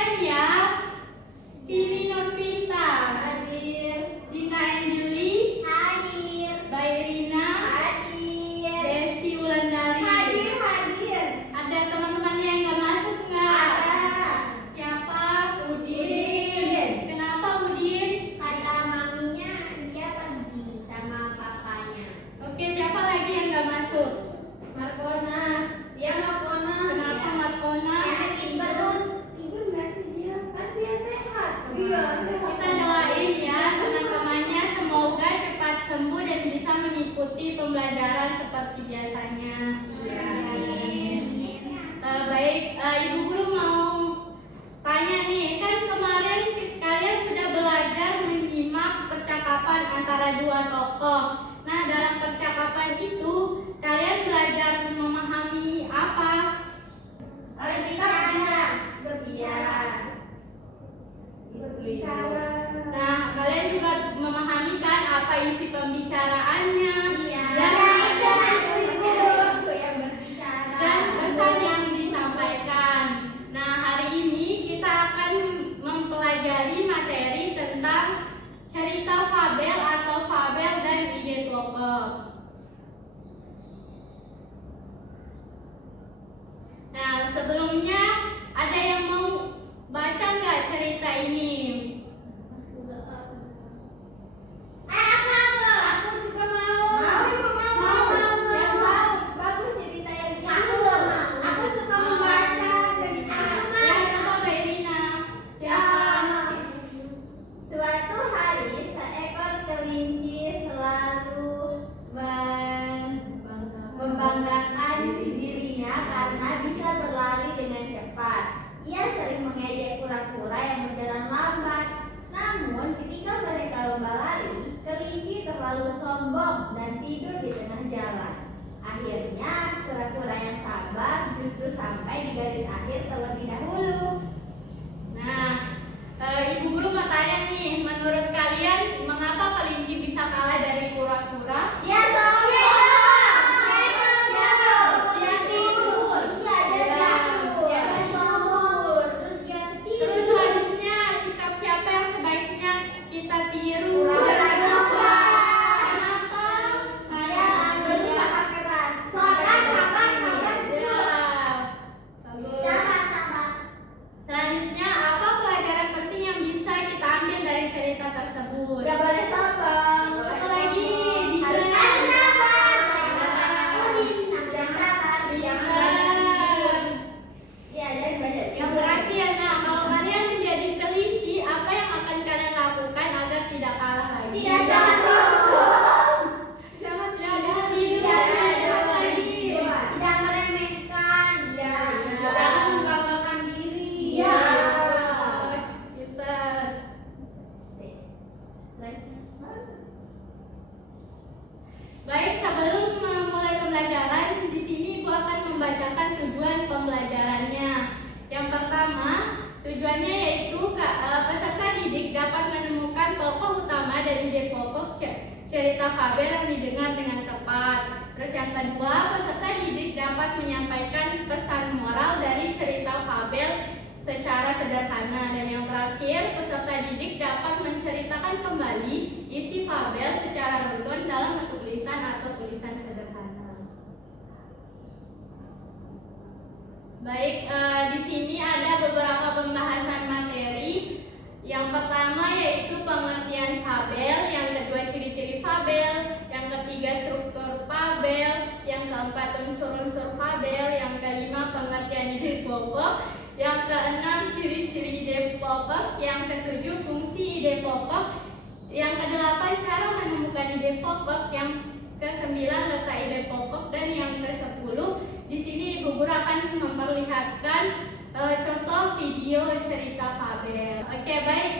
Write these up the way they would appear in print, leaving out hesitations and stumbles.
absen ya. Vini Nurpinta. Hadir. Dina Anjuli. Hadir. Bayrina. Hadir. Desi Wulandari. Hadir. Ada teman-temannya yang nggak masuk nggak? Ada. Siapa? Udin. Kenapa Udin? Kata maminya dia pergi sama papanya. Oke, siapa lagi yang nggak masuk? Markona. Dia Markona. Kenapa Markona? Tidur nggak sih dia? Kan dia sehat. Iya, sehat. Kita doain ya teman-temannya semoga cepat sembuh dan bisa mengikuti pembelajaran seperti biasanya. Iya. Baik, Ibu Guru mau tanya nih, kan kemarin kalian sudah belajar menyimak percakapan antara dua tokoh. Nah, dalam percakapan itu kalian belajar memahami apa? Berbicara. Nah, kalian juga memahami kan apa isi pembicaraannya Iya. dan pesan yang disampaikan. Nah, hari ini kita akan mempelajari materi tentang cerita fabel atau fabel dan ide tokoh. Nah, sebelumnya ada yang mau baca nggak cerita ini? Aku juga mau. Yang mau. Bagus cerita yang dia. Aku suka membaca cerita. Ya, apa Mbak Irina? Siapa? Suatu hari seekor kelinci selalu membanggakan dirinya karena bisa berlari dengan cepat. Ia sering mengejek kura-kura yang berjalan lambat. Namun ketika mereka lomba lari, kelinci terlalu sombong dan tidur di tengah jalan. Akhirnya kura-kura yang sabar justru sampai di garis akhir terlebih dahulu. Nah, Ibu Guru mau tanya nih, menurut kalian mengapa kelinci bisa kalah dari kura-kura? Dia sombong. Dia tidur. Iya, dia tidur. Dia sombong. Terus dia tidur. Terus selanjutnya sikap siapa yang sebaiknya kita tiru? Kura-kura. Kenapa? Dia berusaha keras. Sabar. Ya, bagus. Selanjutnya apa pelajaran penting yang bisa kita ambil dari cerita tersebut? Gak boleh sombong. Apa lagi? Harus Dina. sabar. Pintar. Iya, dan belajar. Yang terakhir, nah kalau kalian menjadi kelinci, apa yang akan kalian lakukan agar tidak kalah lagi? Tidak jangan sombong. Jangan tidur. Jangan lagi. Tidak meremehkan. Ya. Iya. Jangan membanggakan diri. Iya. Pintar. Baik, sebelum memulai pembelajaran, di sini Ibu akan membacakan tujuan pembelajarannya. Yang pertama, tujuannya yaitu peserta didik dapat menemukan tokoh utama dari ide pokok cerita fabel yang didengar dengan tepat. Terus yang kedua, peserta didik dapat menyampaikan pesan moral dari cerita fabel secara sederhana. Dan yang terakhir, peserta didik dapat menceritakan kembali isi fabel secara runtun dalam bentuk tulisan atau tulisan sederhana. Baik, di sini ada beberapa pembahasan materi. Yang pertama yaitu pengertian fabel, yang kedua ciri-ciri fabel, yang ketiga struktur fabel, yang keempat unsur-unsur fabel, yang kelima pengertian ide pokok, yang keenam ciri-ciri ide pokok, yang ketujuh fungsi ide pokok, yang kedelapan cara menemukan ide pokok, yang kesembilan letak ide pokok, dan yang kesepuluh di sini Ibu Guru akan memperlihatkan contoh video cerita fabel. Oke, baik.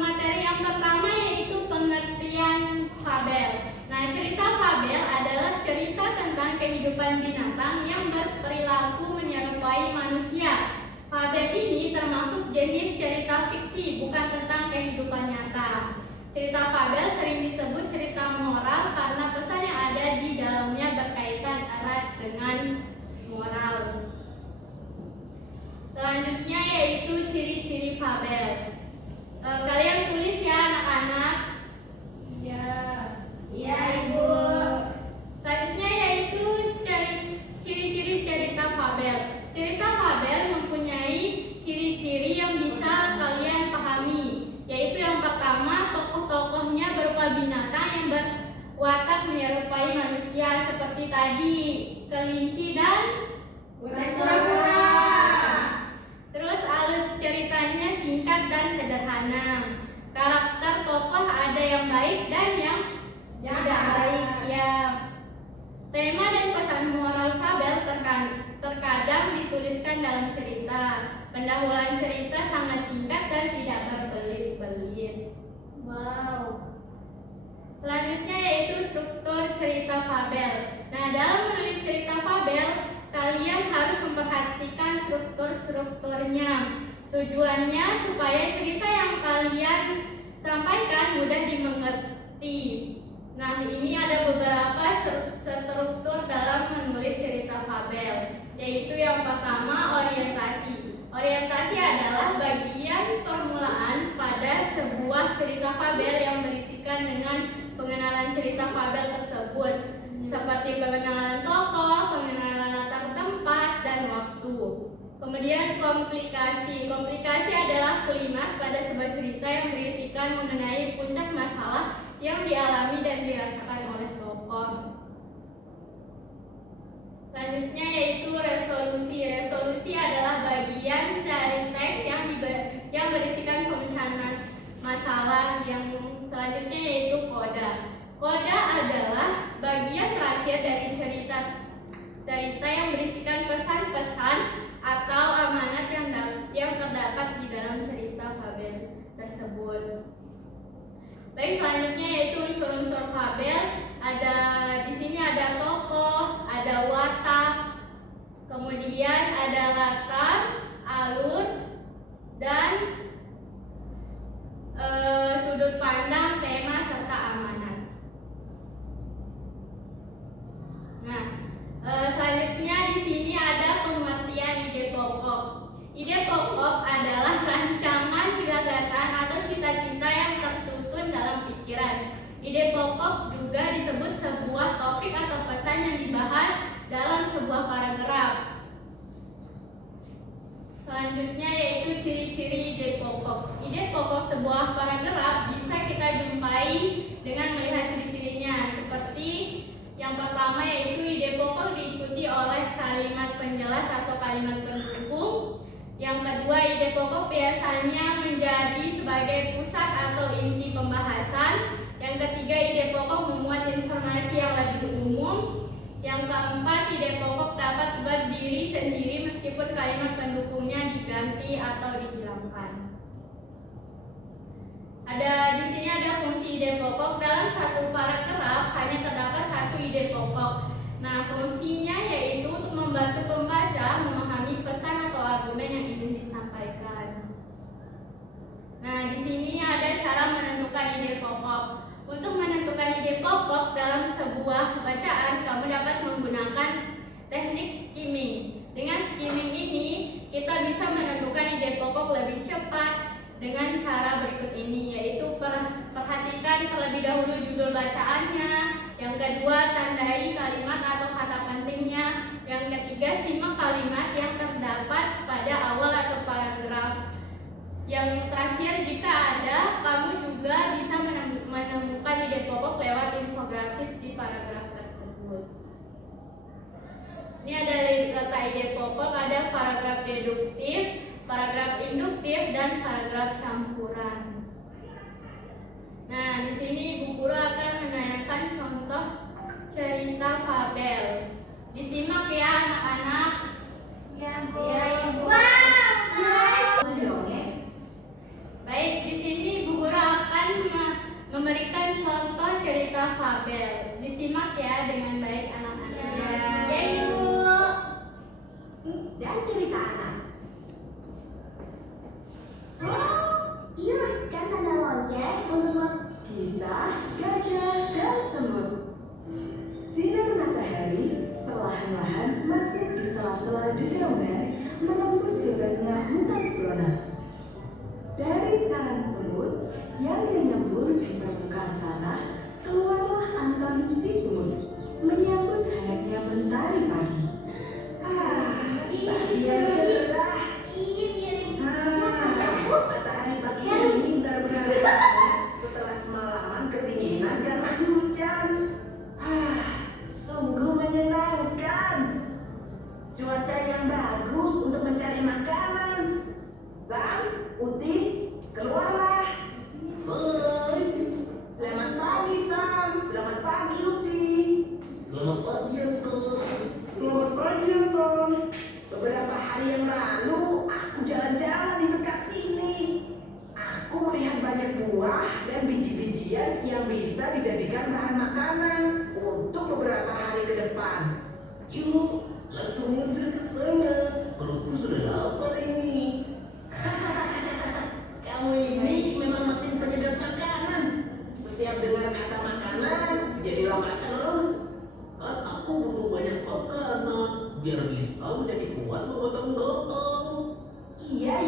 Materi yang pertama yaitu pengertian fabel. Nah, cerita fabel adalah cerita tentang kehidupan binatang yang berperilaku menyerupai manusia. Fabel ini termasuk jenis cerita fiksi, bukan tentang kehidupan nyata. Cerita fabel sering disebut cerita moral karena pesan yang ada di dalamnya berkaitan erat dengan moral. Selanjutnya yaitu ciri-ciri fabel. Kalian tulis ya anak-anak. Ya. Iya, Ibu. Selanjutnya yaitu ciri-ciri cerita fabel. Cerita fabel mempunyai ciri-ciri yang bisa kalian pahami, yaitu yang pertama, tokoh-tokohnya berupa binatang yang berwatak menyerupai manusia seperti tadi, kelinci dan Kura-kura. terus alur ceritanya singkat dan sederhana. Karakter tokoh ada yang baik dan yang tidak baik ya. Tema dan pesan moral fabel terkadang dituliskan dalam cerita. Pendahuluan cerita sangat singkat dan tidak berbelit-belit. Wow. Selanjutnya yaitu struktur cerita fabel. Nah, dalam menulis cerita fabel, kalian harus memperhatikan strukturnya. Tujuannya supaya cerita yang kalian sampaikan mudah dimengerti. Nah, ini ada beberapa struktur dalam menulis cerita fabel, yaitu yang pertama orientasi. Orientasi adalah bagian permulaan pada sebuah cerita fabel yang berisikan dengan pengenalan cerita fabel tersebut, seperti pengenalan tokoh, pengenalan latar tempat, dan waktu. Kemudian komplikasi. Komplikasi adalah klimaks pada sebuah cerita yang berisikan mengenai puncak masalah yang dialami dan dirasakan oleh tokoh. Selanjutnya yaitu resolusi. Resolusi adalah bagian dari teks yang berisikan pemecahan masalah. Yang selanjutnya yaitu koda. Koda adalah bagian terakhir dari cerita yang berisikan pesan-pesan atau amanat yang terdapat di dalam cerita fabel tersebut. Baik, selanjutnya yaitu unsur-unsur fabel. Di sini ada tokoh, ada watak, kemudian ada latar, alur, dan sudut pandang, tema, serta amanat. Nah, selanjutnya di sini ada pengertian ide pokok. Ide pokok adalah rancangan gagasan atau cita-cita yang tersusun dalam pikiran. Ide pokok juga disebut sebuah topik atau pesan yang dibahas dalam sebuah paragraf. Selanjutnya yaitu ciri-ciri ide pokok. Ide pokok sebuah paragraf bisa kita jumpai dengan melihat ciri-cirinya, seperti yang pertama yaitu ide pokok diikuti oleh kalimat penjelas atau kalimat pendukung. Yang kedua, ide pokok biasanya menjadi sebagai pusat atau inti pembahasan. Yang ketiga, ide pokok memuat informasi yang lebih umum. Yang keempat, ide pokok dapat berdiri sendiri meskipun kalimat pendukungnya diganti atau dihilangkan. Di sini ada fungsi ide pokok. Dalam satu paragraf hanya terdapat satu ide pokok. Nah, fungsinya yaitu untuk membantu pembaca memahami pesan atau argumen yang ingin disampaikan. Nah, di sini ada cara menentukan ide pokok. Untuk menentukan ide pokok dalam sebuah bacaan, kamu dapat menggunakan teknik skimming. Dengan skimming ini, kita bisa menentukan ide pokok lebih cepat dengan cara berikut ini, yaitu perhatikan terlebih dahulu judul bacaannya. Yang kedua, tandai kalimat atau kata pentingnya. Yang ketiga, simak kalimat yang terdapat pada awal atau paragraf. Yang terakhir, jika ada, kamu juga bisa menemukan ide pokok lewat infografis di paragraf tersebut. Ini ada letak ide pokok, ada paragraf deduktif, paragraf induktif, dan paragraf campuran. Nah, di sini Bu Guru akan menanyakan contoh cerita fabel. Disimak ya anak-anak. Ya, Bu. Ya, Ibu. Baik, di sini Bu Guru akan memberikan contoh cerita fabel. Disimak ya dengan baik anak-anak. Ya, Ibu. Dan cerita anak. Iya, kan ada lonceng untuk Kisah gajah dan semut. Sinar matahari perlahan-lahan masuk di sela-sela dedaunan, menembus gerbangnya yang menyembur di permukaan tanah, keluarlah Anton si semut, menyambut hangatnya mentari pagi. Pagi yang cerah. Iya, mirip. Matahari pagi ini benar-benar hangat setelah semalaman kedinginan karena hujan. Sungguh menyenangkan. Cuaca yang bagus untuk mencari makanan. Sam, Uti, keluarlah. Hai, Selamat pagi Sam, selamat pagi Uti. selamat pagi Anton. Selamat pagi Anton. Beberapa hari yang lalu aku jalan-jalan di dekat sini. Aku melihat banyak buah dan biji-bijian yang bisa dijadikan bahan makanan untuk beberapa hari ke depan. Yuk, langsung menuju ke sana. Perutku sudah lapar ini. Kamu ini memang mesin penyedot makanan. Setiap dengar kata makanan, jadi lapar terus. Kan aku butuh banyak makanan biar bisa menjadi kuat menggotong-gotong. Iya.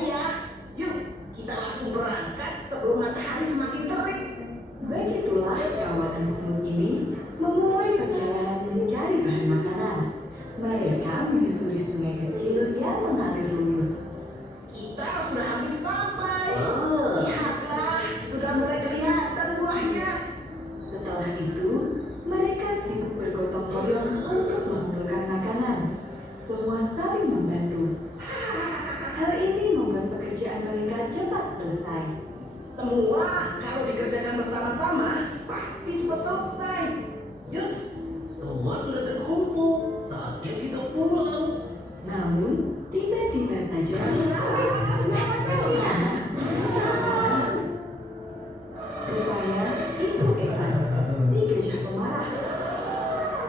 Yuk, kita langsung berangkat sebelum matahari semakin terik. Begitulah kawanan semut ini memulai perjalanan mencari bahan makanan. Mereka menyusuri sungai kecil yang mengalir lurus. Kita sudah hampir sampai. Ah. Lihatlah, sudah mulai kelihatan buahnya. Setelah itu, mereka sibuk bergotong royong untuk mengumpulkan makanan. Semua saling membantu. Hal ini membuat pekerjaan mereka cepat selesai. Semua kalau dikerjakan bersama-sama pasti cepat selesai. Yuk, semua sudah terkumpul. Saatnya kita pulang. Namun, tiba-tiba saja rupanya itu Evan, si gajah pemarah.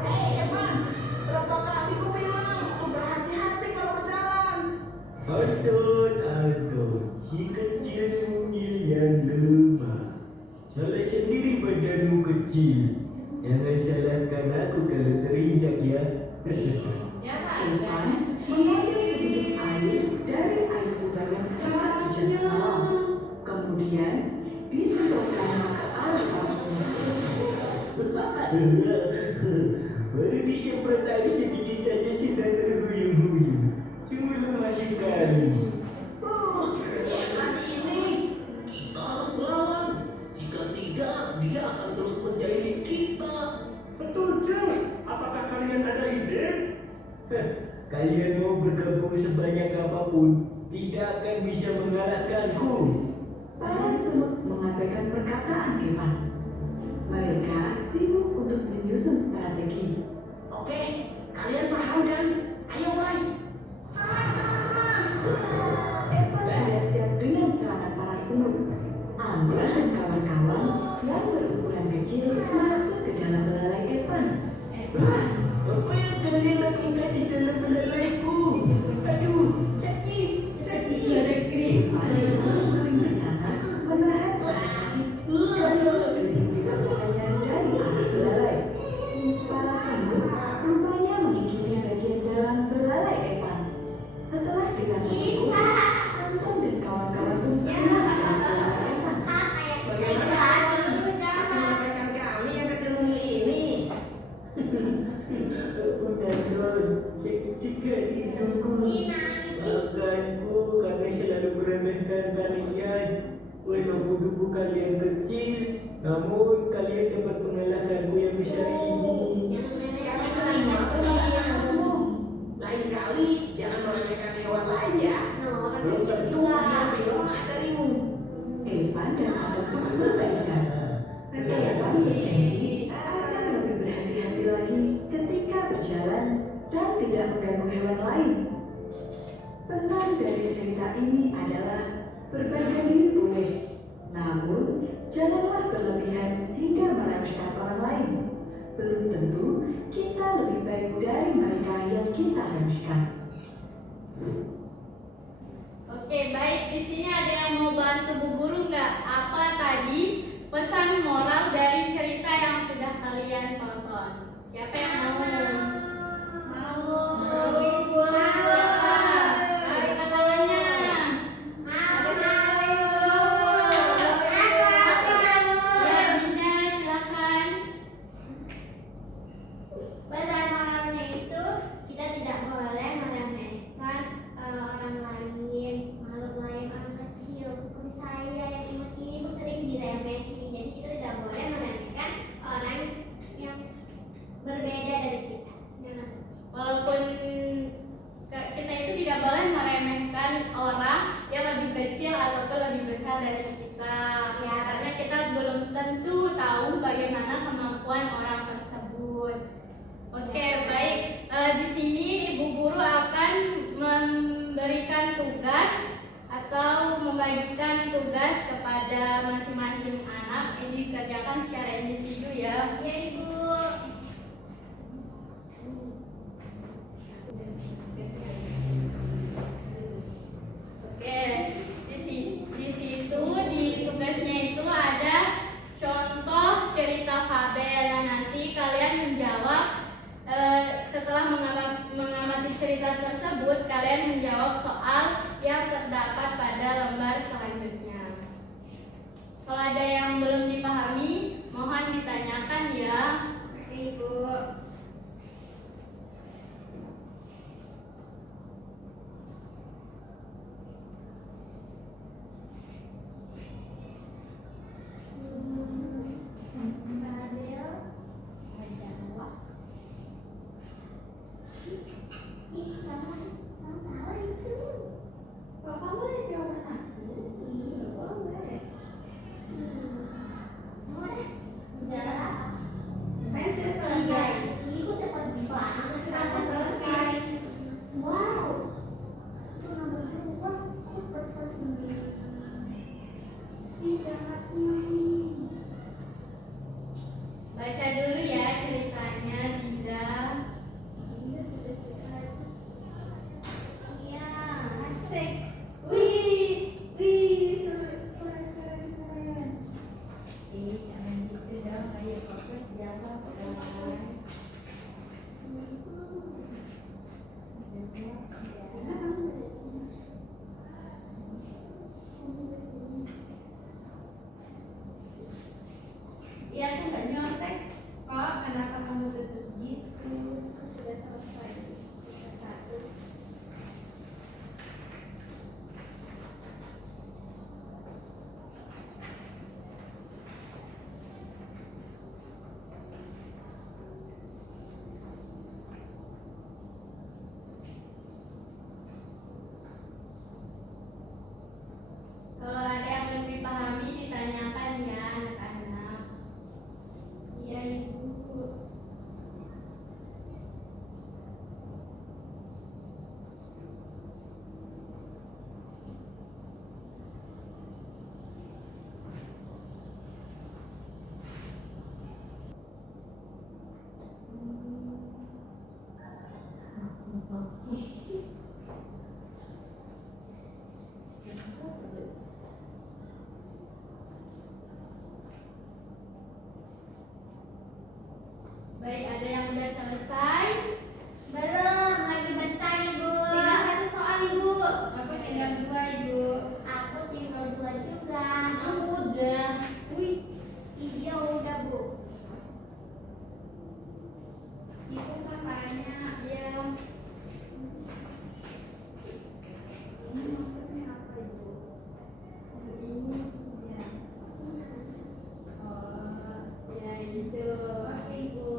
Hei Evan, berapa kali ku bilang untuk berhati-hati kalau berjalan. Anton, si kecil mungil yang lemah. Salah sendiri badanmu kecil. Jangan salahkan aku kalau terinjak ya. Ya Evan mengambil sedikit air dari air kubangan bekas hujan semalam. Kemudian disemprotkannya ke arah para semut. Baru disemprot air sedikit saja sudah terhuyung-huyung. Sungguh lemah sekali. Evan ini. Kita harus melawan. Jika tidak, dia akan terus menjahili kita. Setuju. Apakah kalian ada ide? Kalian mau bergabung sebanyak apapun, tidak akan bisa mengalahkanku. Para semut mengabaikan perkataan Evan. Mereka sibuk untuk menyusun strategi. Oke, kalian paham kan? Ayo mulai. Serang! Evan tidak siap dengan serangan para semut. Angga dan kawan-kawan yang berukuran kecil masuk ke dalam belalai Evan. Apa yang kalian lakukan di dalam belalaiku? Aduh, sakit, sakit. Evan berguling di tanah menahan rasa sakit sekaligus geling dirasakannya dari arah belalai. Para semut rupanya mengikuti bagian dalam belalai Evan. Setelah dirasa cukup, Anton dan kawan-kawan pun keluar dari belalai Evan. Bagaimana? Masih meremehkan kami yang kecil mungil ini. Anton, sakit sekali hidungku. Maafkanku karena selalu meremehkan kalian. Walaupun tubuh kalian kecil, namun kalian dapat mengalahkanku yang besar ini. Kami terima permintaanmu. Lain kali jangan meremehkan hewan lain ya. Belum tentu dia lebih lemah darimu. Evan dan Anton pun berbaikan. Evan berjanji akan lebih berhati-hati lagi ketika berjalan dan tidak mengganggu hewan lain. Pesan dari cerita ini adalah berbangga diri boleh, namun janganlah berlebihan hingga meremehkan orang lain. Belum tentu kita lebih baik dari mereka yang kita remehkan. Oke, baik. Di sini ada yang mau bantu Bu Guru nggak? Apa tadi pesan moral dari cerita yang sudah kalian tonton? Siapa yang mau? Angkat tangannya. kemampuan orang tersebut. Oke, baik. Di sini Ibu Guru akan memberikan tugas atau membagikan tugas kepada masing-masing anak. Ini dikerjakan secara individu ya. Iya Ibu. Oke, di situ di tugasnya itu ada contoh cerita fabel. Nah, nanti kalian menjawab setelah mengamati cerita tersebut, kalian menjawab soal yang terdapat pada lembar selanjutnya. Kalau ada yang belum dipahami, mohon ditanyakan ya. Oke Ibu. Baca dulu ya ceritanya, Dinda. Iya, asik. Wih, keren. Jangan gitu dong, kayak fokus jawab kan. Iya, aku nggak nyontek kok. Kenapa kamu tutup gitu? Sudah selesai. Kita satu. Kalau ada yang belum dipahami, ditanyakan ya anak-anak. Iya Ibu. Baik, ada yang udah selesai? Belum, lagi bentar Ibu. Tinggal satu soal Ibu. Aku tinggal 2 Ibu. Aku tinggal 2 juga. Aku udah. Wih, iya udah Bu. Ibu kakaknya. Iya. Ini maksudnya apa Ibu? Ini. Ya. Oh, ya gitu. Oke Ibu.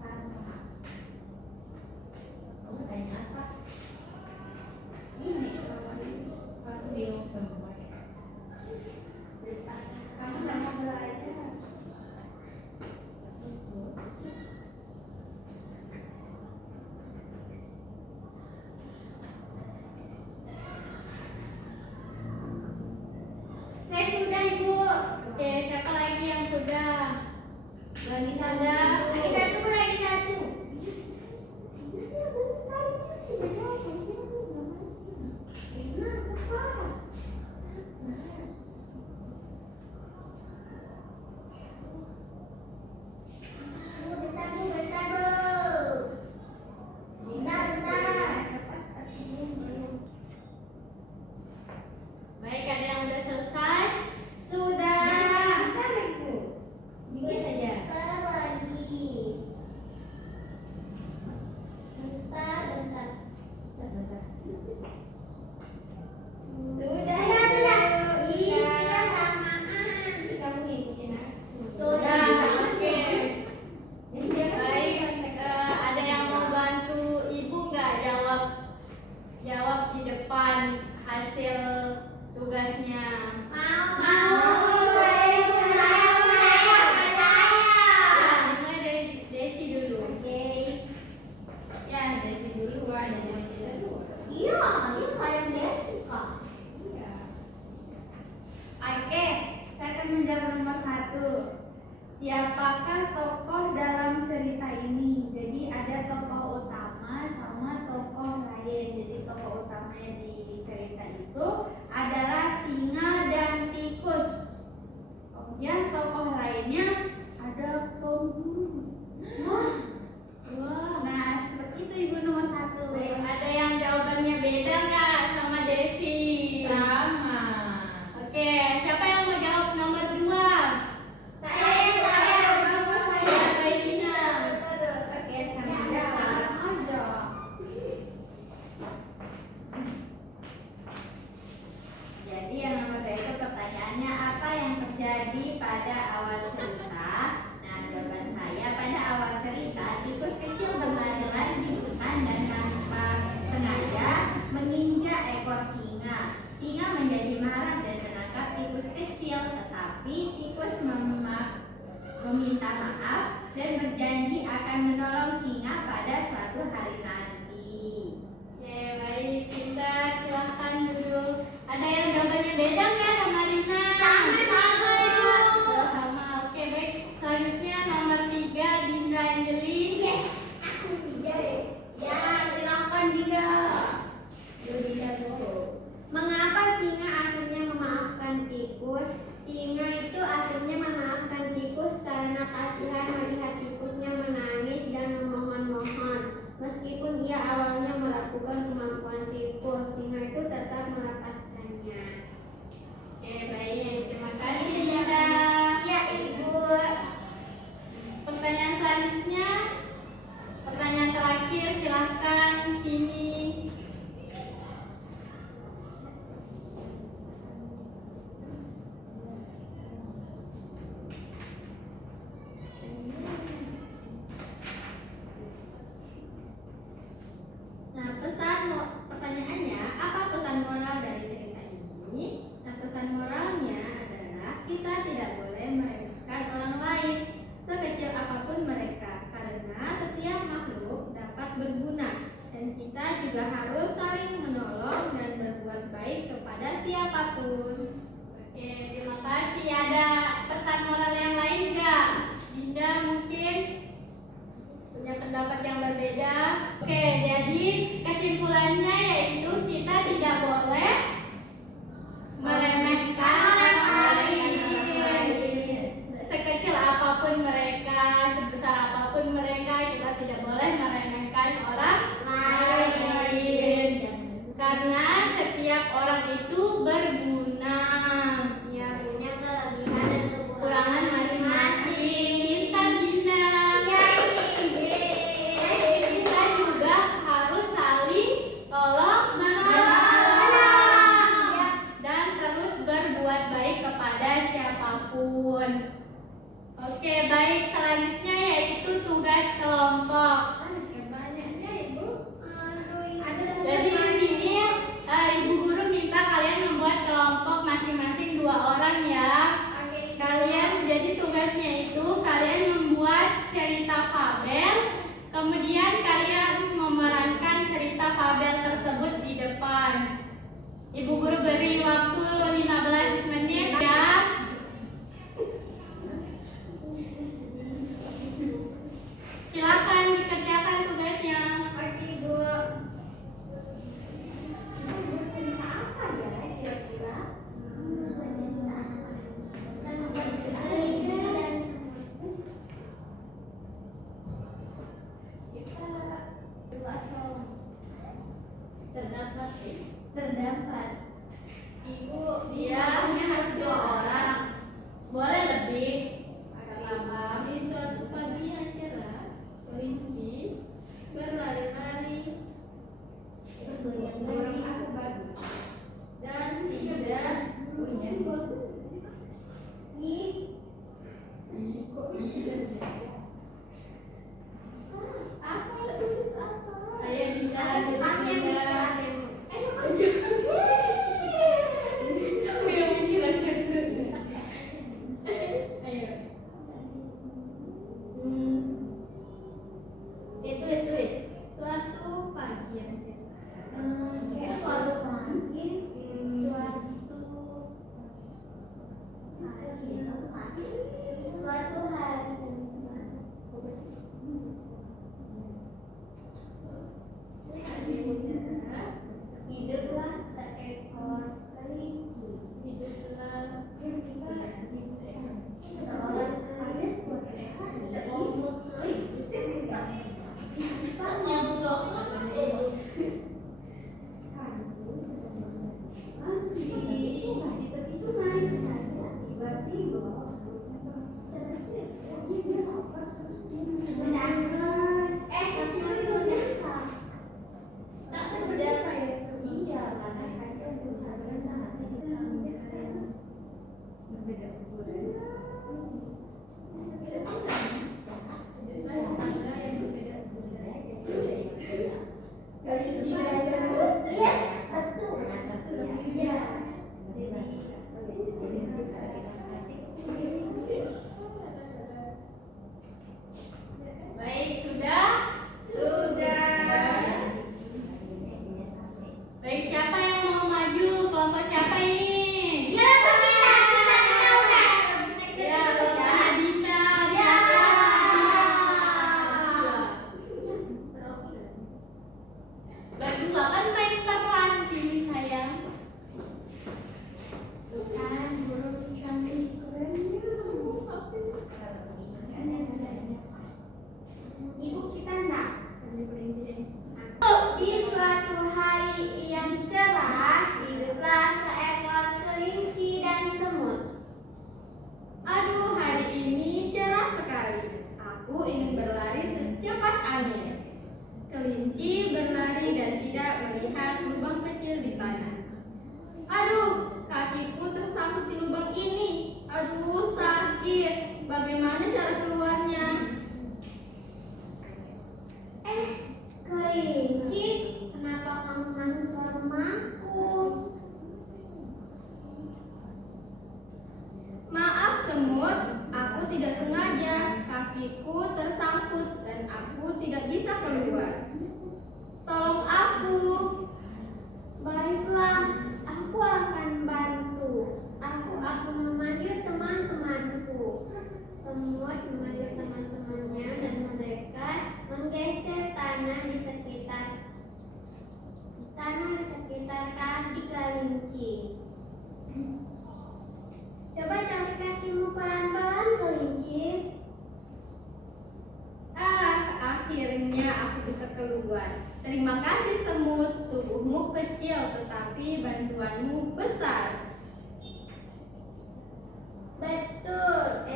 Sama. Kamu tanya apa? Ini Aku bingung semua. kamu tanya belajar. Saya sudah Ibu. Oke, siapa lagi yang sudah? Lagi Ada. lagi satu. Baik, ada yang udah selesai? Sudah. Dikit aja. Lagi. Bentar. Sudah. Iya, samaan. Kamu ngikutin aku. Sudah, oke. Jadi jangan Baik, ada yang mau bantu Ibu nggak jawab di depan hasil tugasnya? Mau. Saya. Siapakah tokoh dalam cerita ini? Jadi ada tokoh utama sama tokoh lain. Jadi tokoh utamanya di cerita itu adalah singa dan tikus. Kemudian tokoh lainnya ada pemburu. Nah, seperti itu Ibu nomor 1. Ada yang jawabannya beda nggak sama Desi? Sama. Oke, siapa yang mau jawab nomor 2? Saya. Baikina. Oke, sekarang aja. Jadi yang nomor 2 itu pertanyaannya apa yang terjadi pada awal cerita? Nah, jawaban saya pada awal cerita tikus kecil berlari-lari di hutan dan tanpa sengaja menginjak ekor singa. Singa menjadi marah dan menangkap tikus kecil, tetapi tikus meminta maaf dan berjanji akan menolong singa pada suatu hari nanti. Oke, baik. Kita silahkan duduk. Ada yang jawabannya beda nggak sama Rina? Sama-sama, Ibu. Sama. Oke, baik. Selanjutnya nomor 3, Dinda Angelin. Yes, aku Dinda. Ya, silakan Dinda. Dinda dulu. Mengapa singa akhirnya memaafkan tikus? Singa itu akhirnya memaafkan tikus karena kasihan melihat tikusnya menangis dan memohon-mohon. Meskipun ia awalnya meragukan kemampuan tikus, singa itu tetap melepaskannya. Oke, baik. Terima kasih, Dinda. Iya, Ibu. Pertanyaan selanjutnya, pertanyaan terakhir, silakan Tini. Nah, pertanyaannya, apa pesan moral dari cerita ini? Nah, pesan moralnya adalah kita tidak boleh meremehkan orang lain, sekecil apapun mereka, karena setiap makhluk dapat berguna, dan kita juga harus saling menolong dan berbuat baik kepada siapapun. Oke, terima kasih. Ada pesan moral yang lain nggak? Dinda mungkin punya pendapat yang berbeda. Oke, jadi kesimpulannya yaitu kita tidak boleh meremehkan orang lain. Sekecil apapun mereka, sebesar apapun mereka, kita tidak boleh meremehkan orang lain. Karena setiap orang itu berguna. Ya, punya kelebihan dan Kekurangan masing-masing. Pintar, Dinda. Iya, Kita juga harus saling tolong menolong. dan terus berbuat baik kepada siapapun. Oke, baik. Selanjutnya yaitu tugas kelompok. Banyaknya Ibu. Jadi di sini Ibu Guru minta kalian membuat kelompok masing-masing 2 orang ya. Kalian jadi tugasnya itu kalian membuat cerita fabel, kemudian kalian memerankan cerita fabel tersebut di depan. Ibu Guru beri waktu 15 menit ya. Silakan dikerjakan tugasnya. Oke, Ibu. Cerita apa ya kira-kira? Terdapat. Ibu Dia dia harus 2 orang. boleh lebih. Agak lama. Di suatu pagi yang cerah, kelinci berlari-lari. Burung aku bagus dan tidak punya apa tulis apa? Saya bicara dulu Aku yang juga. Aku yang mikir aja. Ayo. Tulis. Suatu pagi yang cerah. Suatu pagi, suatu hari, suatu hari kelompok siapa ini? Ya, kita tahu kan? Ya, kelompoknya Dina. Ya. Berdua kan main peran pilih sayang. Tuh kan, burung cantik Ibu kita nak. Di suatu hari yang cerah, hiduplah seekor kelinci dan semut. Aduh, hari ini cerah sekali. Aku ingin berlari secepat angin. Kelinci berlari dan tidak melihat lubang kecil di tanah. Aduh, kakiku tersangkut di lubang ini. Aduh, sakit. Bagaimana cara keluarnya? Kelinci, kenapa kamu masuk ke rumahku? Maaf semut, aku tidak sengaja. Kakiku tersangkut dan aku tidak bisa keluar. Tolong aku. Baiklah, aku akan bantu. Aku akan memanggil teman-temanku. Semut memanggil teman-temannya dan mereka menggeser tanah di sekitar kaki kelinci. Coba tarik kakimu pelan-pelan, kelinci. Akhirnya aku bisa keluar. Terima kasih semut, tubuhmu kecil tetapi bantuanmu besar. Betul,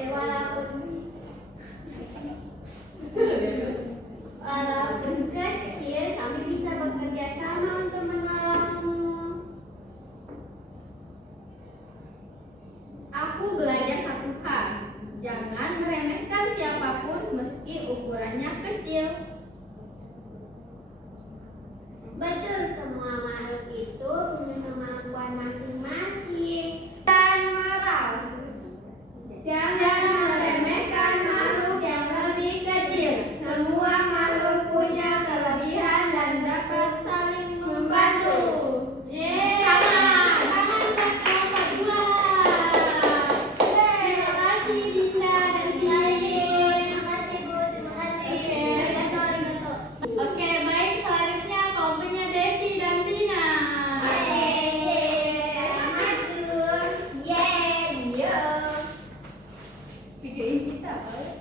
walaupun kecil, kami bisa bekerja sama untuk menolongmu. Aku belajar satu hal, jangan meremehkan siapapun meski ukurannya kecil. Betul, semua makhluk itu punya kemampuan masing-masing. Dan moral, jangan meremehkan makhluk yang lebih kecil. Semua makhluk punya kelebihan dan dapat saling membantu. Yeay. Selamat. Tangan buat kelompok 2. Terima kasih Dinda dan Dini. Terima kasih Bu, terima kasih. Oke. Arigato, arigato. Oke, baik, selanjutnya kelompoknya Desi dan Dina. Maju. Yo. Videoin kita, boleh?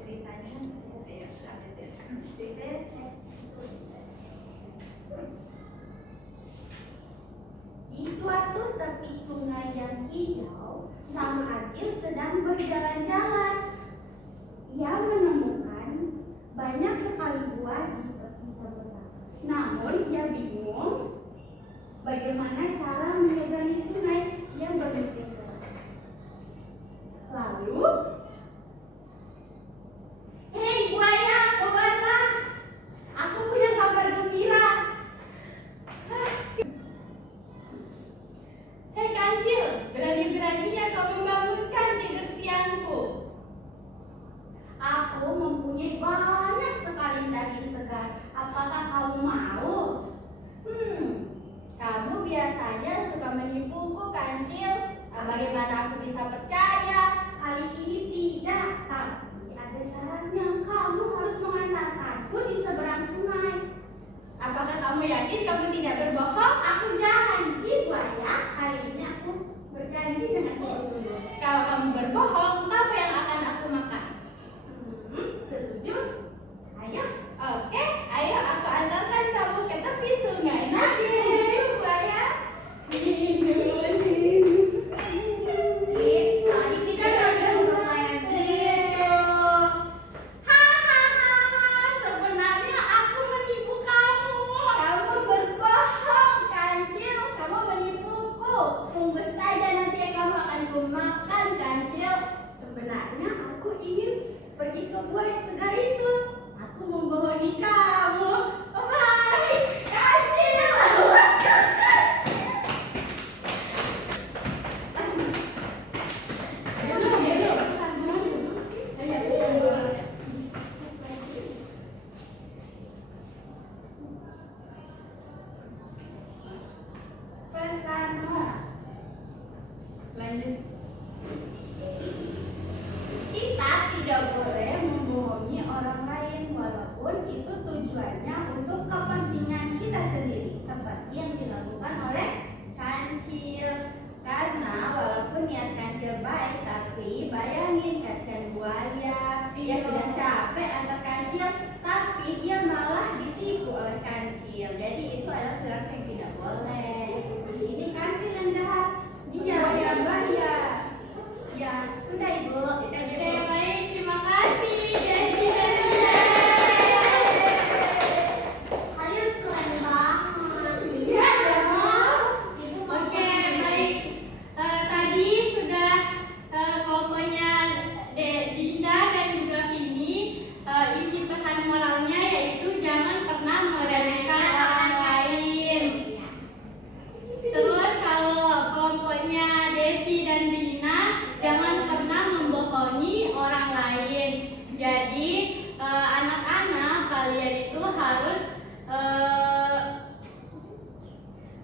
Ceritanya di suatu tepi sungai yang hijau, sang kancil sedang berjalan-jalan. Ia menemukan banyak sekali buah di tepi seberang. Namun ia bingung bagaimana cara menyeberangi sungai. Ia berpikir keras. Lalu, hei buaya, keluarlah! Aku punya kabar gembira. Hei kancil, berani-beraninya kau membangunkan tidur siangku. Aku mempunyai banyak sekali daging segar. Apakah kamu mau? Kamu biasanya suka menipuku, kancil. Bagaimana aku bisa percaya? Kali ini tidak, tapi ada syaratnya. Kamu harus mengantarkanku di seberang sungai. Apakah kamu yakin kamu tidak berbohong? Aku janji buaya. Kali ini aku berjanji dengan sungguh-sungguh. Kalau kamu berbohong, apa yang akan aku makan? Setuju? Ayo. Oke, ayo aku antarkan kamu ke tepi sungai. Nanti buaya. Tadi kita udah lumayan gitu. Hahaha, sebenarnya aku menipu kamu. Kamu berbohong, kancil. Kamu menipuku. Tunggu saja nanti kamu akan kumakan, kancil.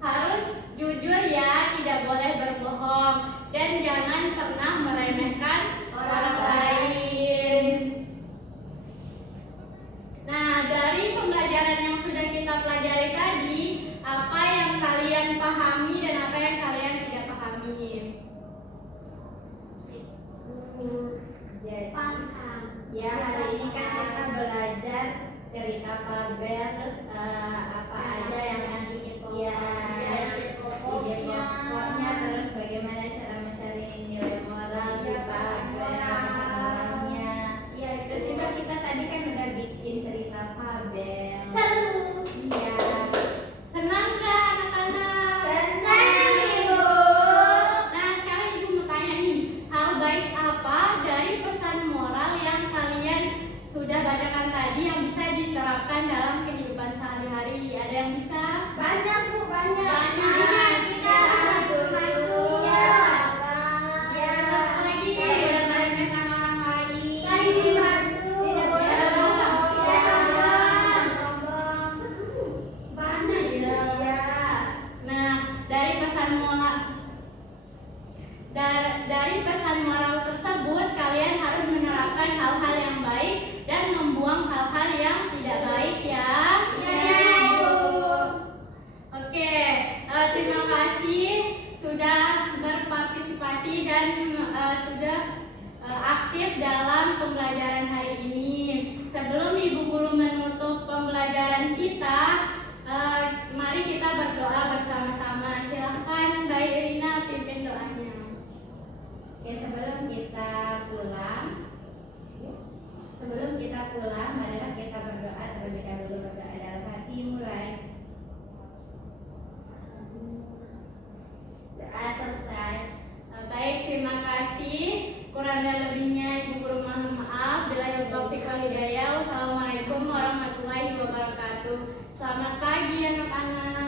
harus jujur ya, tidak boleh berbohong, dan jangan pernah meremehkan orang lain. Nah, dari pembelajaran yang sudah kita pelajari tadi, apa yang kalian pahami dan apa yang kalian tidak pahami? Ya, hari ini kan kita belajar cerita fabel, terus apa aja yang nanti kita ide pokoknya, terus bagaimana cara mencari nilai moral di fabel, moralnya. Terus juga kita tadi kan udah bikin cerita fabel. Seru. Iya. Senang nggak anak-anak? Senang, Ibu. Nah, sekarang Ibu mau tanya nih, hal baik apa dari pesan moral yang kalian sudah bacakan tadi yang bisa diterapkan dalam kehidupan sehari-hari? Ada yang bisa? Banyak, Bu, banyak. Banyak. Kita harus bantu. Ya. Ya. Apa lagi? Tidak boleh meremehkan orang lain. Lagi. Bantu. Tidak boleh Ya. berbohong. Tidak sombong. Banyak ya. Ya. Nah, dari pesan moral tersebut kalian harus menerapkan hal-hal yang baik dan membuang hal-hal yang tidak baik ya. Iya, Bu. Oke, terima kasih sudah berpartisipasi dan sudah aktif dalam pembelajaran hari ini. Sebelum Ibu Guru menutup pembelajaran kita, mari kita berdoa bersama-sama. Silahkan Mbak Irina pimpin doanya. Oke, sebelum kita pulang, marilah kita berdoa terlebih dahulu. Berdoa dalam hati, mulai. Doa selesai. Baik, terima kasih. Kurang dan lebihnya Ibu Guru mohon maaf. Billahi taufiq wal hidayah. Wassalamualaikum warahmatullahi wabarakatuh. Selamat pagi anak-anak.